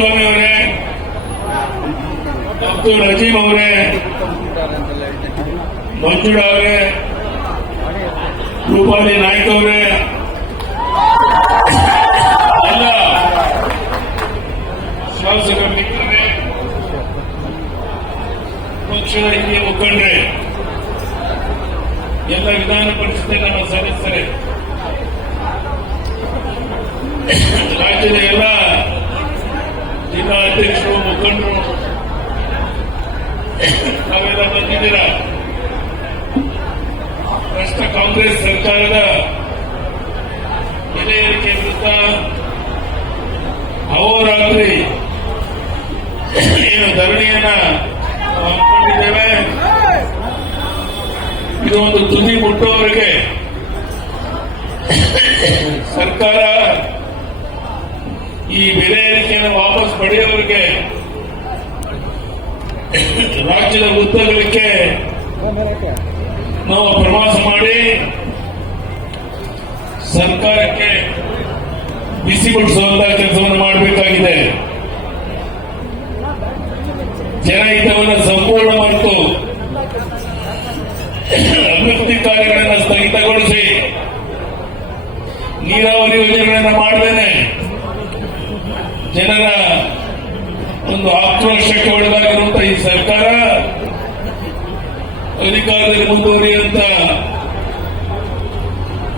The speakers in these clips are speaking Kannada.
ಕುಮಾರಸ್ವಾಮಿ ಅವರೇ, ಅಬ್ದುಲ್ ನಜೀಮ್ ಅವರೇ, ಮಂಜುಳಾ ಅವರೇ, ರೂಪಾಲಿ ನಾಯ್ಕ ಅವರೇ, ಎಲ್ಲ ಶಾಸಕ ಮಿತ್ರರೇ, ಪಕ್ಷದ ಹಿರಿಯ ಮುಖಂಡರೇ, ಎಲ್ಲ ವಿಧಾನ ಪರಿಷತ್ತಿನ ನಮ್ಮ ಸದಸ್ಯರೇ, ರಾಜ್ಯದ ಎಲ್ಲ ಜಿಲ್ಲಾ ಅಧ್ಯಕ್ಷರು, ಮುಖಂಡರು ನಾವೆಲ್ಲ ಬಂದಿದ್ದೀರ. ಭ್ರಷ್ಟ ಕಾಂಗ್ರೆಸ್ ಸರ್ಕಾರದ ಬೆಲೆ ಏರಿಕೆ ವಿರುದ್ಧ ಅಹೋರಾತ್ರಿ ಏನು ಧರಣಿಯನ್ನ ಹಮ್ಮಿಕೊಂಡಿದ್ದೇವೆ. ಇದೊಂದು ತುದಿ ಮುಟ್ಟುವವರೆಗೆ ಸರ್ಕಾರ ಈ ಬೆಲೆ ಏರಿಕೆಯನ್ನು ವಾಪಸ್ ಪಡೆಯುವವರೆಗೆ ರಾಜ್ಯದ ಉದ್ದಗಲಕ್ಕೆ ನಾವು ಪ್ರವಾಸ ಮಾಡಿ ಸರ್ಕಾರಕ್ಕೆ ಬಿಸಿ ಮುಟ್ಟಿಸುವಂತಹ ಕೆಲಸವನ್ನು ಮಾಡಬೇಕಾಗಿದೆ. ಜನಹಿತವನ್ನು ಸಂಪೂರ್ಣ ಮತ್ತು ಅಭಿವೃದ್ಧಿ ಕಾರ್ಯಗಳನ್ನು ಸ್ಥಗಿತಗೊಳಿಸಿ ನೀರಾವರಿ ಯೋಜನೆಗಳನ್ನು ಮಾಡದೇನೆ ಜನರ ಒಂದು ಆಕ್ರೋಶಕ್ಕೆ ಒಳಗಾಗಿರುವಂತಹ ಈ ಸರ್ಕಾರ ಅಧಿಕಾರದಲ್ಲಿ ಮುಂದುವರಿಯುವಂತ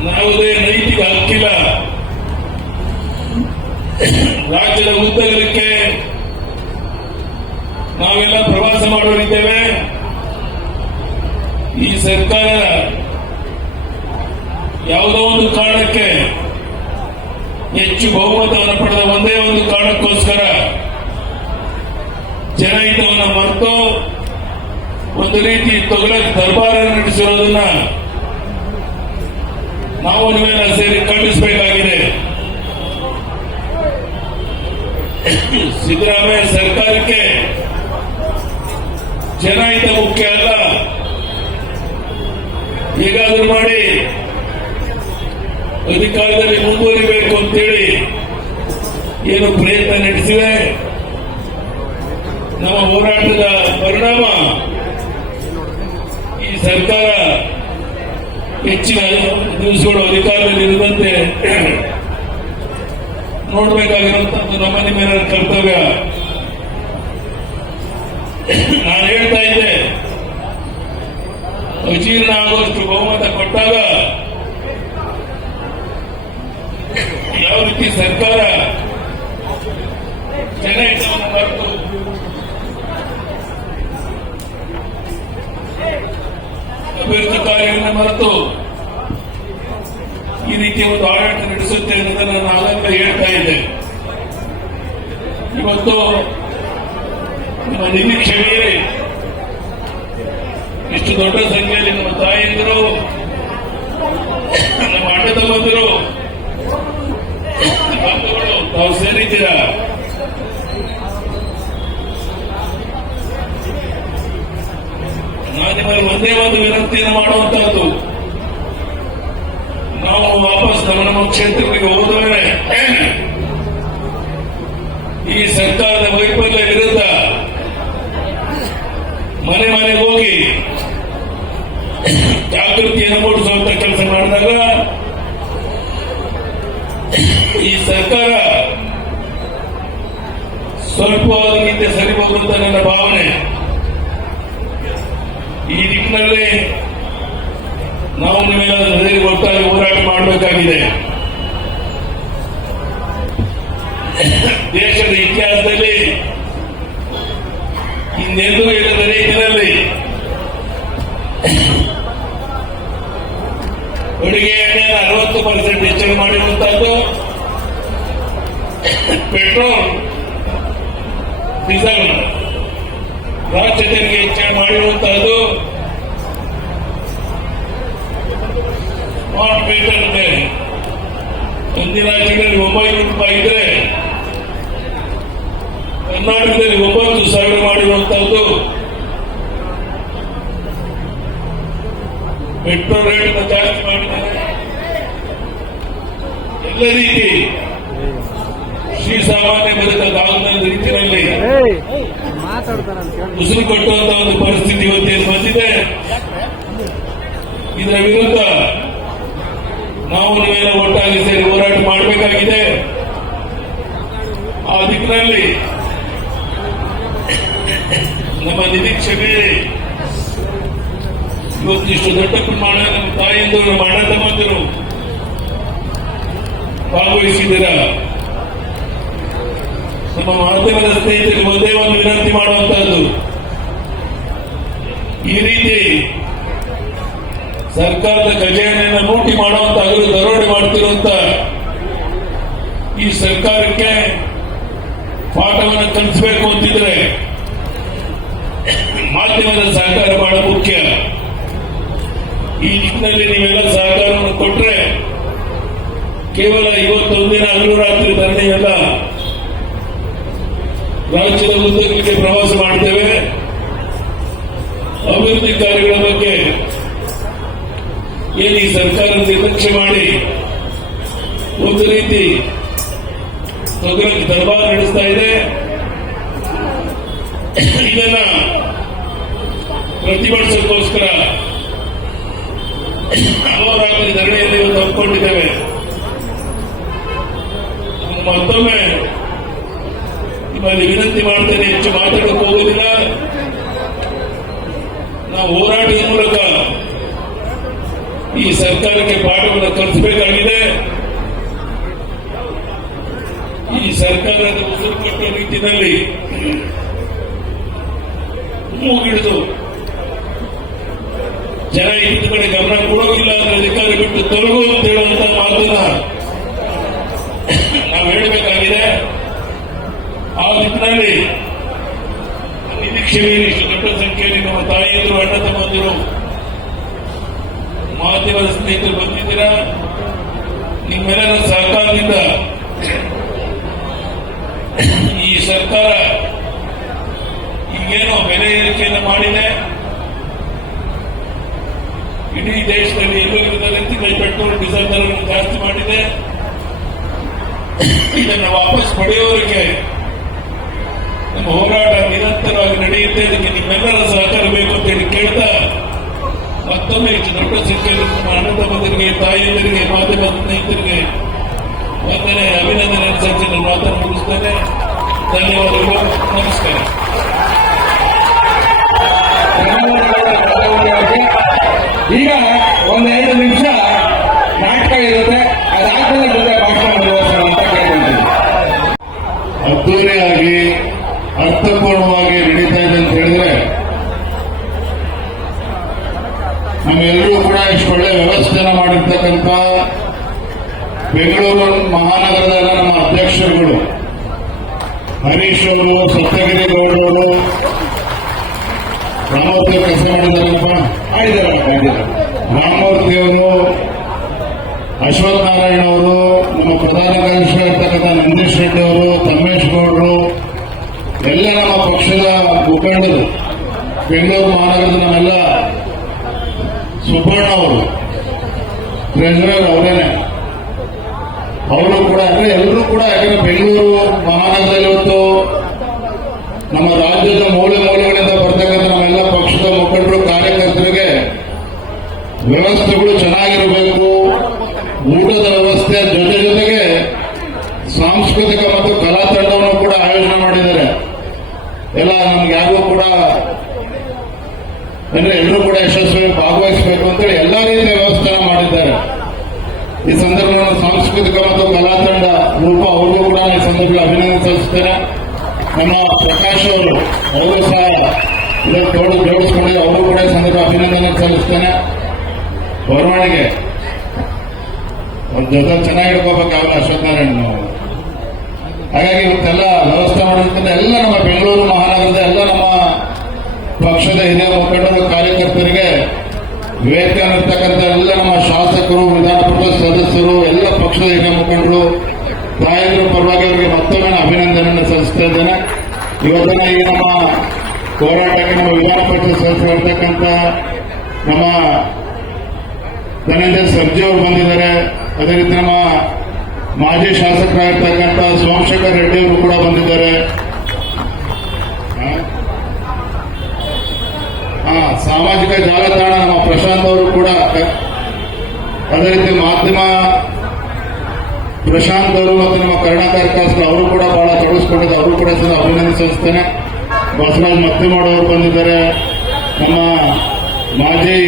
ಯಾವುದೇ ನೈತಿಕ ಹಕ್ಕಿಲ್ಲ. ರಾಜ್ಯದ ಉದ್ದಗಲಕ್ಕೆ ನಾವೆಲ್ಲ ಪ್ರವಾಸ ಮಾಡುವರಿದ್ದೇವೆ. ಈ ಸರ್ಕಾರ ಯಾವುದೋ ಒಂದು ಕಾರಣಕ್ಕೆ ಹೆಚ್ಚು ಬಹುಮತವನ್ನು ಪಡೆದ ಒಂದೇ ಒಂದು ಕಾರಣಕ್ಕೋಸ್ಕರ ಜನಹಿತವನ್ನು ಮರೆತು ಒಂದು ರೀತಿ ತೊಗಲಕ್ ದರ್ಬಾರ ನಡೆಸಿರೋದನ್ನ ನಾವು ನೀವೆಲ್ಲ ಸೇರಿ ಖಂಡಿಸಬೇಕಾಗಿದೆ. ಸಿದ್ದರಾಮಯ್ಯ ಸರ್ಕಾರಕ್ಕೆ ಜನಹಿತ ಮುಖ್ಯ ಅಲ್ಲ. ಹೇಗಾದ್ರೂ ಮಾಡಿ ಅಧಿಕಾರದಲ್ಲಿ ಮುಂದುವರಿಬೇಕು ಅಂತೇಳಿ ಏನು ಪ್ರಯತ್ನ ನಡೆಸಿದೆ. ನಮ್ಮ ಹೋರಾಟದ ಪರಿಣಾಮ ಈ ಸರ್ಕಾರ ಹೆಚ್ಚಿನ ದಿವಸಗಳು ಅಧಿಕಾರದಲ್ಲಿ ಇರುವಂತೆ ನೋಡಬೇಕಾಗಿರುವಂತದ್ದು ನಮ್ಮ ನಿಮ್ಮೆಲ್ಲರ ಕರ್ತವ್ಯ. ನಾನು ಹೇಳ್ತಾ ಇದ್ದೆ, ಅಜೀರ್ಣ ಆಗುವಷ್ಟು ಬಹುಮತ ಕೊಟ್ಟಾಗ ಯಾವ ರೀತಿ ಸರ್ಕಾರ ಜನಹಿತವನ್ನು ಮರೆತು ಅಭಿವೃದ್ಧಿ ಕಾರ್ಯಗಳನ್ನು ಮರೆತು ಈ ರೀತಿಯ ಒಂದು ಆಡಳಿತ ನಡೆಸುತ್ತೆ ಅನ್ನೋದನ್ನು ನಾನು ಆಗಲೇ ಹೇಳ್ತಾ ಇದ್ದೆ. ಇವತ್ತು ನಮ್ಮ ನಿರೀಕ್ಷೆ ಮೀರಿ ಇಷ್ಟು ದೊಡ್ಡ ಸಂಖ್ಯೆಯಲ್ಲಿ ನಮ್ಮ ತಾಯಿಯಂದರು, ನಮ್ಮ ಅಣ್ಣ ತಮ್ಮಂದರು, ಮಕ್ಕಳು ತಾವು ಸೇರಿದ್ದೀರಾ. ನಾನು ನಿಮ್ಮಲ್ಲಿ ಒಂದೇ ಒಂದು ವಿನಂತಿಯನ್ನು ಮಾಡುವಂತಹದ್ದು, ನಾವು ವಾಪಸ್ ನಮ್ಮ ಕ್ಷೇತ್ರಗಳಿಗೆ ಹೋದರೆ ಈ ಸರ್ಕಾರದ ವೈಫಲ್ಯ ವಿರುದ್ಧ ಮನೆ ಮನೆಗೆ ಹೋಗಿ ಜಾಗೃತಿಯನ್ನು ಮೂಡಿಸುವಂತ ಕೆಲಸ ಮಾಡಿದಾಗ ಈ ಸರ್ಕಾರ ಸ್ವಲ್ಪವಾದ ಹಿಂದೆ ಸರಿ ಹೋಗುವಂತ ನನ್ನ ಭಾವನೆ. ಈ ನಿಟ್ಟಿನಲ್ಲಿ ನಾವು ನಿಮ್ಮೆಲ್ಲರೂ ಒಟ್ಟಾಗಿ ಹೋರಾಟ ಮಾಡಬೇಕಾಗಿದೆ. ದೇಶದ ಇತಿಹಾಸದಲ್ಲಿ ಇನ್ನೆಂದೂ ಇಲ್ಲದ ರೀತಿಯಲ್ಲಿ ಅಡುಗೆ ಎಣ್ಣೆಯನ್ನು 60% ಹೆಚ್ಚಳ ಮಾಡಿರುವಂತಹದ್ದು, ಪೆಟ್ರೋಲ್ ಡೀಸೆಲ್ ರಾಜ್ಯ ತೆರಿಗೆ ಹೆಚ್ಚಳ ಮಾಡಿರುವಂತಹದ್ದು, ಸ್ಮಾರ್ಟ್ ಮೀಟರ್ ಹಿಂದಿನ ರಾಜ್ಯಗಳಲ್ಲಿ 900 ರೂಪಾಯಿ ಇದ್ರೆ ಕರ್ನಾಟಕದಲ್ಲಿ 9,000 ಮಾಡಿರುವಂತಹದ್ದು, ಪೆಟ್ರೋಲ್ ರೇಟ್ ಜಾಸ್ತಿ ಮಾಡಿದ್ದಾರೆ. ಎಲ್ಲ ರೀತಿ ಸಾಮಾನ್ಯ ಬದುಕಕ್ಕಾಗದ ರೀತಿಯಲ್ಲಿ ಉಸಿರು ಕೊಟ್ಟುವಂತ ಒಂದು ಪರಿಸ್ಥಿತಿ ಇವತ್ತೇನು ಬಂದಿದೆ. ಇದರ ವಿರುದ್ಧ ನಾವು ನೀವೆಲ್ಲ ಒಟ್ಟಾಗಿ ಸೇರಿ ಹೋರಾಟ ಮಾಡಬೇಕಾಗಿದೆ. ಆ ದಿಕ್ಕಿನಲ್ಲಿ ನಮ್ಮ ನಿರೀಕ್ಷೆ ಇವತ್ತಿಷ್ಟು ದೊಡ್ಡ ಪ್ರಮಾಣ ನಮ್ಮ ತಾಯಿಯಂದು ನಮ್ಮ ಅಣ್ಣ ತಮ್ಮಂದರು ಭಾಗವಹಿಸಿದ್ದೀರ. ನಮ್ಮ ಮಾಧ್ಯಮದ ಸ್ನೇಹಿತರಿಗೆ ಒಂದೇ ಒಂದು ವಿನಂತಿ ಮಾಡುವಂತಹದ್ದು, ಈ ರೀತಿ ಸರ್ಕಾರದ ಖಜಾನೆಯನ್ನು ಲೂಟಿ ಮಾಡುವಂತ ಹಗಲು ದರೋಡೆ ಮಾಡ್ತಿರುವಂತ ಈ ಸರ್ಕಾರಕ್ಕೆ ಪಾಠವನ್ನು ಕಲಿಸಬೇಕು ಅಂತಿದ್ರೆ ಮಾಧ್ಯಮದ ಸಹಕಾರ ಬಹಳ ಮುಖ್ಯ. ಈ ನಿಟ್ಟಿನಲ್ಲಿ ನೀವೆಲ್ಲ ಸಹಕಾರವನ್ನು ಕೊಟ್ಟರೆ ಕೇವಲ ಇವತ್ತೊಂದಿನ ಹಗಲು ರಾತ್ರಿ ಧರಣಿಯಲ್ಲ, ರಾಜ್ಯದ ಉದ್ದಗಲಿಗೆ ಪ್ರವಾಸ ಮಾಡ್ತೇವೆ. ಅಭಿವೃದ್ಧಿ ಕಾರ್ಯಗಳ ಬಗ್ಗೆ ಏನು ಈ ಸರ್ಕಾರ ನಿರ್ಲಕ್ಷ್ಯ ಮಾಡಿ ಒಂದು ರೀತಿ ತೊಗರಿಗೆ ದರ್ಬಾರ್ ನಡೆಸ್ತಾ ಇದೆ, ಇದನ್ನ ಪ್ರತಿಭಟಿಸೋಕ್ಕೋಸ್ಕರ ಅಹೋರಾತ್ರಿ ಧರಣಿಯಲ್ಲಿ ಇವತ್ತು ಹಮ್ಮಿಕೊಂಡಿದ್ದೇವೆ. ಮತ್ತೊಮ್ಮೆ ನಿಮ್ಮಲ್ಲಿ ವಿನಂತಿ ಮಾಡ್ತೇನೆ, ಹೆಚ್ಚು ಮಾತಾಡಕ್ಕೆ ಹೋಗುವುದಿಲ್ಲ. ನಾವು ಹೋರಾಟದ ಮೂಲಕ ಈ ಸರ್ಕಾರಕ್ಕೆ ಪಾಠವನ್ನು ಕಲಿಸಬೇಕಾಗಿದೆ. ಈ ಸರ್ಕಾರದ ಉಸಿರು ಕೊಟ್ಟ ರೀತಿಯಲ್ಲಿ ಮೂಗಿಡಿದು ಜನ ಇದ್ದ ಕಡೆ ಗಮನ ಕೊಡೋದಿಲ್ಲ ಅಂದ್ರೆ ಅಧಿಕಾರ ಬಿಟ್ಟು ತೊಲಗು ಅಂತ ಹೇಳುವಂತ ಮಾತನ್ನ ನಾವು ಹೇಳಬೇಕಾಗಿದೆ. ಆ ನಿಟ್ಟಿನಲ್ಲಿ ನಿರೀಕ್ಷೆ ಇಷ್ಟು ದೊಡ್ಡ ಸಂಖ್ಯೆಯಲ್ಲಿ ನಮ್ಮ ತಾಯಿಯರು ಅಣ್ಣ ತಮ್ಮಂದಿರು ಮಾಧ್ಯಮದ ಸ್ನೇಹಿತರು ಬಂದಿದ್ದೀರಾ. ನಿಮ್ಮೆಲ್ಲರ ಸಹಕಾರದಿಂದ ಈ ಸರ್ಕಾರ ಈಗೇನೋ ಬೆಲೆ ಏರಿಕೆಯನ್ನು ಮಾಡಿದೆ. ಇಡೀ ದೇಶದಲ್ಲಿ ಎಲ್ಲೂ ಇಲ್ಲದ ರೀತಿಯಲ್ಲಿ ಪೆಟ್ರೋಲ್ ಡೀಸೆಲ್ ದರಗಳನ್ನು ಜಾಸ್ತಿ ಮಾಡಿದೆ. ಇದನ್ನು ವಾಪಸ್ ಪಡೆಯುವವರೆಗೆ ನಮ್ಮ ಹೋರಾಟ ನಿರಂತರವಾಗಿ ನಡೆಯುತ್ತೆ. ಇದಕ್ಕೆ ನಿಮ್ಮೆಲ್ಲರ ಸಹಕಾರ ಬೇಕು ಅಂತ ಹೇಳಿ ಕೇಳ್ತಾ ಮತ್ತೊಮ್ಮೆ ಹೆಚ್ಚು ದೊಡ್ಡ ಸಂಖ್ಯೆಯಲ್ಲಿ ನಮ್ಮ ಅಣ್ಣ ತಮ್ಮಂದಿರಿಗೆ, ತಾಯಿಯಂದರಿಗೆ, ಮಾಧ್ಯಮ ಸ್ನೇಹಿತರಿಗೆ ವಂದನೆ, ಅಭಿನಂದನೆ ಸಲ್ಲಿಸಿ ನಾನು ಮಾತನ್ನು ಮುಗಿಸ್ತೇನೆ. ಧನ್ಯವಾದಗಳು. ನಮಸ್ಕಾರ. ಈಗ ಒಂದು 5 ನಿಮಿಷ ನಾಟಕ ಇರುತ್ತೆ, ಅದಾದ್ಮೇಲೆ ಮುಂದೆ ಭಾಷಣ ಮುಂದುವರಿಸೋಣ ಅಂತ ಕೇಳ್ಕೊಂತೀನಿ. ಅದ್ದೂರಿಯಾಗಿ ಅರ್ಥಪೂರ್ಣವಾಗಿ ನಡೀತಾ ಇದೆ ಅಂತ ಹೇಳಿದ್ರೆ ನಮ್ಮೆಲ್ಲರೂ ಕೂಡ ಇಷ್ಟು ಒಳ್ಳೆ ವ್ಯವಸ್ಥೆನ ಮಾಡಿರ್ತಕ್ಕಂಥ ಬೆಂಗಳೂರು ಮಹಾನಗರದ ನಮ್ಮ ಅಧ್ಯಕ್ಷರುಗಳು ಹರೀಶ್ ಅವರು, ಸಪ್ತಗಿರಿ ಗೌಡರು, ರಾಮಮೂರ್ತಿ ಕೆಲಸ ಮಾಡಿದಾರಪ್ಪ, ರಾಮಮೂರ್ತಿ ಅವರು, ಅಶ್ವಥ್ ನಾರಾಯಣ ಅವರು, ನಮ್ಮ ಪ್ರಧಾನ ಕಾರ್ಯದರ್ಶಿ ಇರ್ತಕ್ಕಂಥ ನಂದೀಶ್ ರೆಡ್ಡಿ ಅವರು, ತಮ್ಮೇಶ್ ಗೌಡರು, ಎಲ್ಲ ನಮ್ಮ ಪಕ್ಷದ ಮುಖಂಡರು, ಬೆಂಗಳೂರು ಮಹಾನಗರದ ನಮ್ಮೆಲ್ಲ ಸುಬ್ಬಣ್ಣ ಅವರು, ಟ್ರೆಜರರ್ ಅವರೇನೆ, ಅವರು ಕೂಡ ಅಂದ್ರೆ ಎಲ್ಲರೂ ಕೂಡ ಯಾಕಂದ್ರೆ ಬೆಂಗಳೂರು ಮಹಾನಗರದಲ್ಲಿ ಇವತ್ತು ನಮ್ಮ ರಾಜ್ಯದ ಮೂಲೆ ಮೂಲೆಗಳಿಂದ ಬರ್ತಕ್ಕಂಥ ನಮ್ಮೆಲ್ಲ ಪಕ್ಷದ ಮುಖಂಡರು, ಕಾರ್ಯಕರ್ತರಿಗೆ ವ್ಯವಸ್ಥೆಗಳು ಚೆನ್ನಾಗಿರಬೇಕು, ಊಟದ ವ್ಯವಸ್ಥೆ ಜೊತೆಗೆ ಸಾಂಸ್ಕೃತಿಕ ಮತ್ತು ಕಲಾ ತಂಡವನ್ನು ಕೂಡ ಆಯೋಜನೆ ಮಾಡಿದ್ದಾರೆ. ಎಲ್ಲ ನಮ್ಗೆ ಯಾರಿಗೂ ಕೂಡ ಅಂದ್ರೆ ಎಲ್ಲರೂ ಕೂಡ ಯಶಸ್ವಿ ಭಾಗವಹಿಸಬೇಕು ಅಂತೇಳಿ ಎಲ್ಲಾ ರೀತಿಯ ವ್ಯವಸ್ಥೆ ಮಾಡಿದ್ದಾರೆ. ಈ ಸಂದರ್ಭದಲ್ಲಿ ಸಾಂಸ್ಕೃತಿಕ ಮತ್ತು ಕಲಾ ತಂಡ ರೂಪ ಅವ್ರಿಗೂ ಕೂಡ ಈ ಸಂದರ್ಭದಲ್ಲಿ ಅಭಿನಂದನೆ ಸಲ್ಲಿಸುತ್ತೇನೆ. ನಮ್ಮ ಪ್ರಕಾಶ್ ಅವರು ಸಹ ಇದನ್ನು ಜೋಡಿಸಿಕೊಂಡಿದ್ದಾರೆ, ಅವರು ಕೂಡ ಈ ಸಂದರ್ಭ ಅಭಿನಂದನೆ ಸಲ್ಲಿಸ್ತೇನೆ. ಬರವಣಿಗೆ ಅವ್ರ ಜೊತೆ ಚೆನ್ನಾಗಿ ಹಿಡ್ಕೋಬೇಕಾಗಲ್ಲ ಅಶ್ವಥ್ ನಾರಾಯಣ್ ನಾವು. ಹಾಗಾಗಿ ಇವತ್ತೆಲ್ಲ ವ್ಯವಸ್ಥೆ ಮಾಡಿರ್ತಕ್ಕಂಥ ಎಲ್ಲ ನಮ್ಮ ಬೆಂಗಳೂರು ಮಹಾನಗರದ ಎಲ್ಲ ನಮ್ಮ ಪಕ್ಷದ ಹಿರಿಯ ಮುಖಂಡರು, ಕಾರ್ಯಕರ್ತರಿಗೆ, ವೇದಿಕೆ ಇರ್ತಕ್ಕಂಥ ಎಲ್ಲ ನಮ್ಮ ಶಾಸಕರು, ವಿಧಾನ ಪರಿಷತ್ ಸದಸ್ಯರು, ಎಲ್ಲ ಪಕ್ಷದ ಹಿರಿಯ ಮುಖಂಡರು, ತಾಯಂದಿರ ಪರವಾಗಿ ಅವರಿಗೆ ಮತ್ತೊಮ್ಮೆ ಅಭಿನಂದನೆಯನ್ನು ಸಲ್ಲಿಸ್ತಾ ಇದ್ದೇನೆ. ಇವತ್ತಿನ ಈ ನಮ್ಮ ಹೋರಾಟಕ್ಕೆ ನಮ್ಮ ವಿಧಾನ ಪರಿಷತ್ ಸದಸ್ಯರಿರ್ತಕ್ಕಂಥ ನಮ್ಮ ಧನಂಜಯ ಸರ್ಜಿ ಅವರು ಬಂದಿದ್ದಾರೆ. ಅದೇ ರೀತಿ ನಮ್ಮ ಮಾಜಿ ಶಾಸಕರಾಗಿರ್ತಕ್ಕಂಥ ಸೋಮಶೇಖರ್ ರೆಡ್ಡಿ ಅವರು ಕೂಡ ಬಂದಿದ್ದಾರೆ. ಸಾಮಾಜಿಕ ಜಾಲತಾಣ ನಮ್ಮ ಪ್ರಶಾಂತ್ ಅವರು ಕೂಡ, ಅದೇ ರೀತಿ ಮಾಧ್ಯಮ ಪ್ರಶಾಂತ್ ಅವರು ಮತ್ತು ನಮ್ಮ ಕರ್ನಾಟಕ ಅವರು ಕೂಡ ಬಹಳ ತೊಡಗಿಸ್ಕೊಂಡಿದ್ದಾರೆ. ಅವರು ಕೂಡ ಅಭಿನಂದಿಸ್ತೇನೆ. ಬಸವರಾಜ್ ಮತ್ತಿಮಾಡ್ ಅವರು ಬಂದಿದ್ದಾರೆ. ನಮ್ಮ ಮಾಜಿ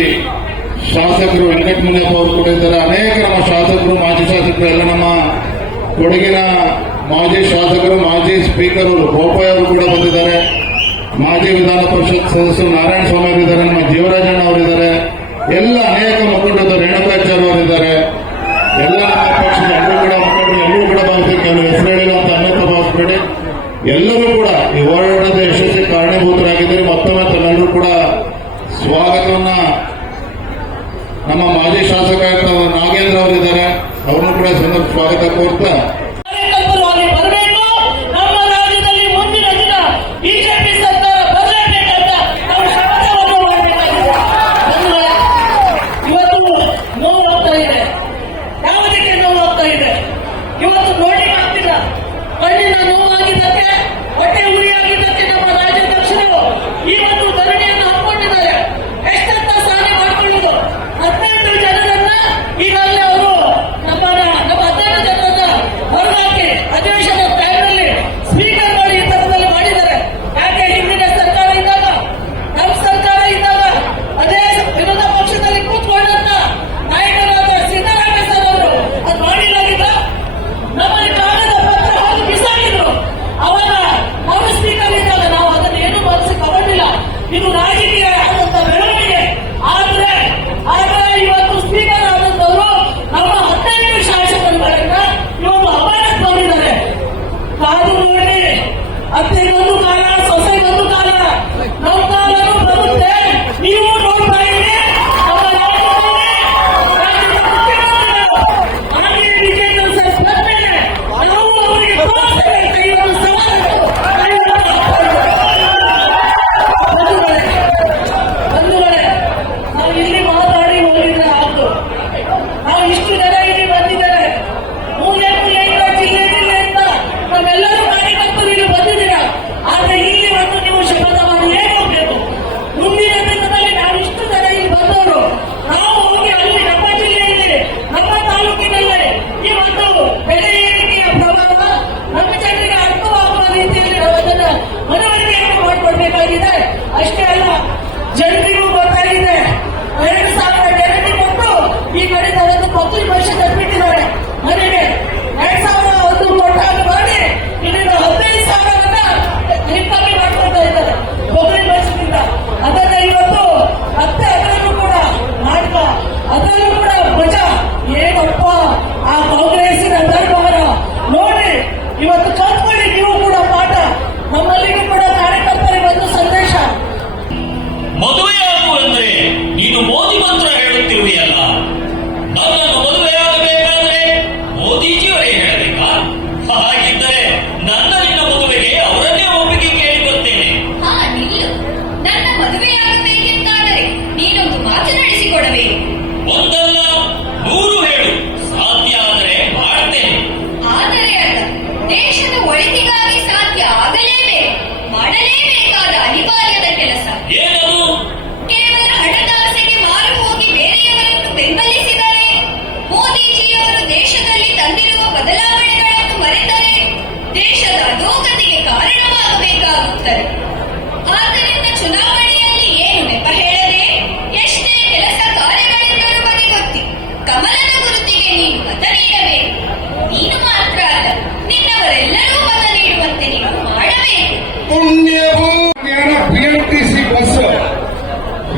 ಶಾಸಕರು ವೆಂಕಟ ಮುನಿಯಪ್ಪ ಅವರು ಕೂಡ ಇದ್ದಾರೆ. ಅನೇಕ ನಮ್ಮ ಶಾಸಕರು, ಮಾಜಿ ಶಾಸಕರು ಎಲ್ಲ ನಮ್ಮ ಕೊಡಗಿನ ಮಾಜಿ ಶಾಸಕರು, ಮಾಜಿ ಸ್ಪೀಕರ್ ಅವರು ಗೋಪಾಯ್ ಅವರು ಕೂಡ ಬಂದಿದ್ದಾರೆ. ಮಾಜಿ ವಿಧಾನ ಪರಿಷತ್ ಸದಸ್ಯರು ನಾರಾಯಣ ಸ್ವಾಮಿ ಅವರಿದ್ದಾರೆ. ನಮ್ಮ ಜೀವರಾಜಣ್ಣ ಅವರಿದ್ದಾರೆ. ಎಲ್ಲ ಅನೇಕ ಮುಖಂಡರು, ರೇಣುಕಾಚಾರ್ಯ ಅವರಿದ್ದಾರೆ. ಎಲ್ಲ ನಮ್ಮ ಪಕ್ಷದ ಎಲ್ಲರೂ ಕೂಡ ಮುಖಂಡರು, ಎಲ್ಲರೂ ಕೂಡ ಬಂದಿದ್ದಾರೆ. ಕೆಲವು ಹೆಸರು ಹೇಳಿಲ್ಲ ಅಂತ ಅನ್ಯತಾ ಭಾವಿಸಬೇಡಿ. ಎಲ್ಲರೂ ಕೂಡ ಈ ಹೋರಾಟದ ಯಶಸ್ಸಿಗೆ ಕಾರಣೀಭೂತರಾಗಿದ್ದಾರೆ. ಮತ್ತೊಮ್ಮೆ ತಮ್ಮೆಲ್ಲರೂ ಕೂಡ ಸ್ವಾಗತವನ್ನ ನಮ್ಮ ಮಾಜಿ ಶಾಸಕ ನಾಗೇಂದ್ರ ಅವರಿದ್ದಾರೆ. ಅವ್ರನ್ನೂ ಕೂಡ ಸಂದರ್ಭ ಸ್ವಾಗತ ಕೋರ್ತಾ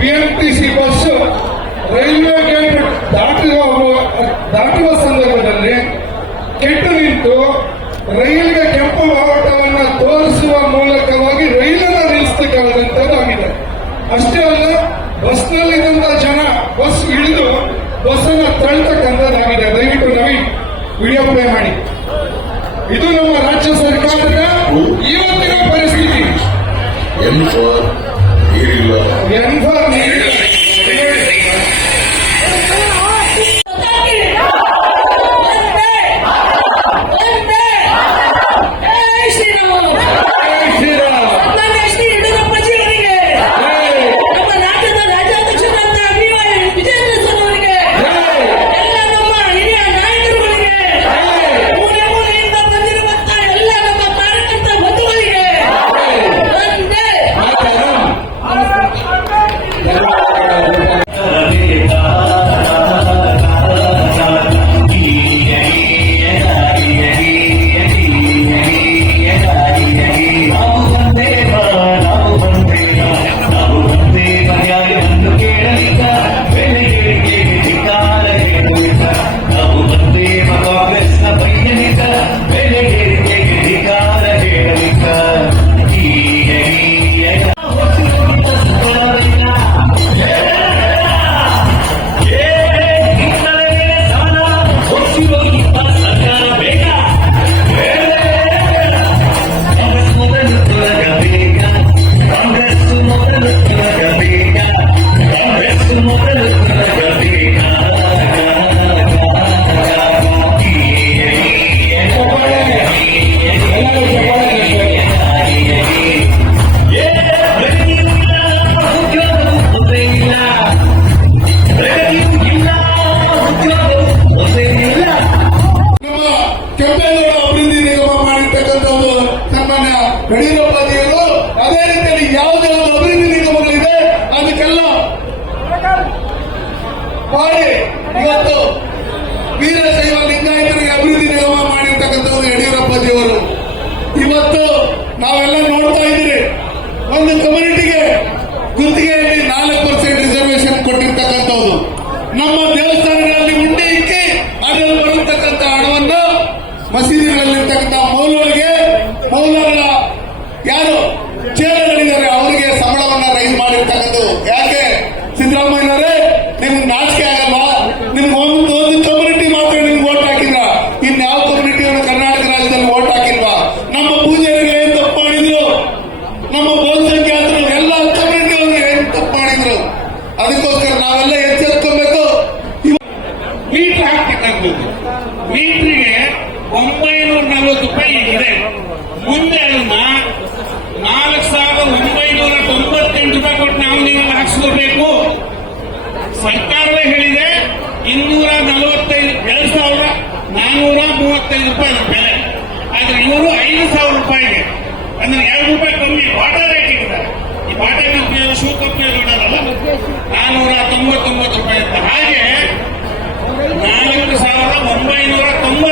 ಬಿಎಂಟಿಸಿ ಬಸ್ ರೈಲ್ವೆ ಗೇಟ್ ದಾಟುವ ಸಂದರ್ಭದಲ್ಲಿ ಕೆಟ್ಟು ನಿಂತು ರೈಲಿಗೆ ಕೆಂಪು ಬಾವುಟವನ್ನು ತೋರಿಸುವ ಮೂಲಕವಾಗಿ ರೈಲನ್ನು ನಿಲ್ಲಿಸಬೇಕಾದಂತದ್ದಾಗಿದೆ. ಅಷ್ಟೇ ಅಲ್ಲ, ಬಸ್ನಲ್ಲಿದ್ದಂತ ಜನ ಬಸ್ ಇಳಿದು ಬಸ್ಸನ್ನು ತಳ್ತಕ್ಕಂಥದ್ದಾಗಿದೆ. ದಯವಿಟ್ಟು ನವೀನ್ ವಿಡಿಯೋ ಪ್ಲೇ ಮಾಡಿ. ಇದು ನಮ್ಮ ರಾಜ್ಯ ಸರ್ಕಾರದ ಇವತ್ತಿನ ಪರಿಸ್ಥಿತಿ. ವೀರಶೈವ ಲಿಂಗಾಯತರಿಗೆ ಅಭಿವೃದ್ಧಿ ನಿಗಮ ಮಾಡಿರ್ತಕ್ಕಂಥವ್ರು ಯಡಿಯೂರಪ್ಪಜಿಯವರು. ಇವತ್ತು ನಾವೆಲ್ಲ ನೋಡ್ತಾ ಇದ್ದೀರಿ, ಒಂದು ಕಮ್ಯುನಿಟಿಗೆ ಗುತ್ತಿಗೆಯಲ್ಲಿ 4% ರಿಸರ್ವೇಶನ್ ಕೊಟ್ಟಿರ್ತಕ್ಕಂಥದ್ದು. ನಮ್ಮ ದೇವಸ್ಥಾನಗಳಲ್ಲಿ ಉಂಡೆ ಇಕ್ಕಿ ಅದರಲ್ಲಿ ಬರತಕ್ಕಂಥ ಹಣವನ್ನು ಮಸೀದಿಗಳಲ್ಲಿರ್ತಕ್ಕಂಥ ಮೌಲಗಳ ಯಾರು ಚೇಲಗಳಿದ್ದಾರೆ ಅವರಿಗೆ ಸಂಬಳವನ್ನ ರೈಸ್ ಮಾಡಿರ್ತಕ್ಕಂಥದ್ದು. ಯಾಕೆ ಸಿದ್ದರಾಮಯ್ಯನವರೇ, ನಿಮ್ಗೆ ನಾಚಿಕೆ ಆಗಲ್ವಾ? ನಿಮ್ಗೆ ಒಂದು ಕಮ್ಯುನಿಟಿ ಮಾತ್ರ ನಿಮ್ಗೆ ಓಟ್ ಹಾಕಿದ್ರ, ಇನ್ಯಾವ ಕಮ್ಯುನಿಟಿಯನ್ನು ಕರ್ನಾಟಕ ರಾಜ್ಯದಲ್ಲಿ ಓಟ್ ಹಾಕಿಲ್ವಾ? ನಮ್ಮ ಪೂಜಾರಿಗೆ ಏನ್ ತಪ್ಪು ಮಾಡಿದ್ರು, ನಮ್ಮ ಬಹುಸಂಖ್ಯಾತರು ಎಲ್ಲ ಕಮ್ಯುನಿಟಿಯವರು ಏನ್ ತಪ್ಪು ಮಾಡಿದ್ರು? ಅದಕ್ಕೋಸ್ಕರ ನಾವೆಲ್ಲ ಎಚ್ಚೆತ್ಕೋಬೇಕು. ಮೀಟರ್ ಹಾಕ್ತಕ್ಕಂಥದ್ದು, ಮೀಟ್ರಿಗೆ 940 ರೂಪಾಯಿ ಇದೆ. ಮುಂದೆ ಅದನ್ನ 4,998 ರೂಪಾಯಿ ಕೊಟ್ಟು ನಾವು ನೀವು ಹಾಕಿಸ್ಕೋಬೇಕು. ಸರ್ಕಾರವೇ ಹೇಳಿದೆ 2,435 ರೂಪಾಯಿ ಬೆಲೆ. ಆದ್ರೆ ಇವರು 5,000 ರೂಪಾಯಿಗೆ, ಅಂದ್ರೆ 2 ರೂಪಾಯಿ ಕಮ್ಮಿ ವಾಟರ್ ರೇಟ್ ಇಟ್ಟಿದ್ದಾರೆ. ಈ ವಾಟರ್ ಕಂಪ್ನಿಯವರು ಶೂ ಕಂಪ್ನಿಯವರು ಇಡೋದಲ್ಲ, 499 ರೂಪಾಯಿ ಅಂತ. ಹಾಗೆ 4,998 ರೂಪಾಯಿ ಒಂದು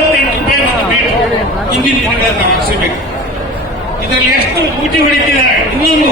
ಮೀಟರ್ ಇಂದಿನ ದಿನಗಳನ್ನು ಹಾಕಿಸಬೇಕು. ಇದರಲ್ಲಿ ಎಷ್ಟು ಬೂಟಿ ಹೊಡಿತಿದ್ದಾರೆ. ಇನ್ನೊಂದು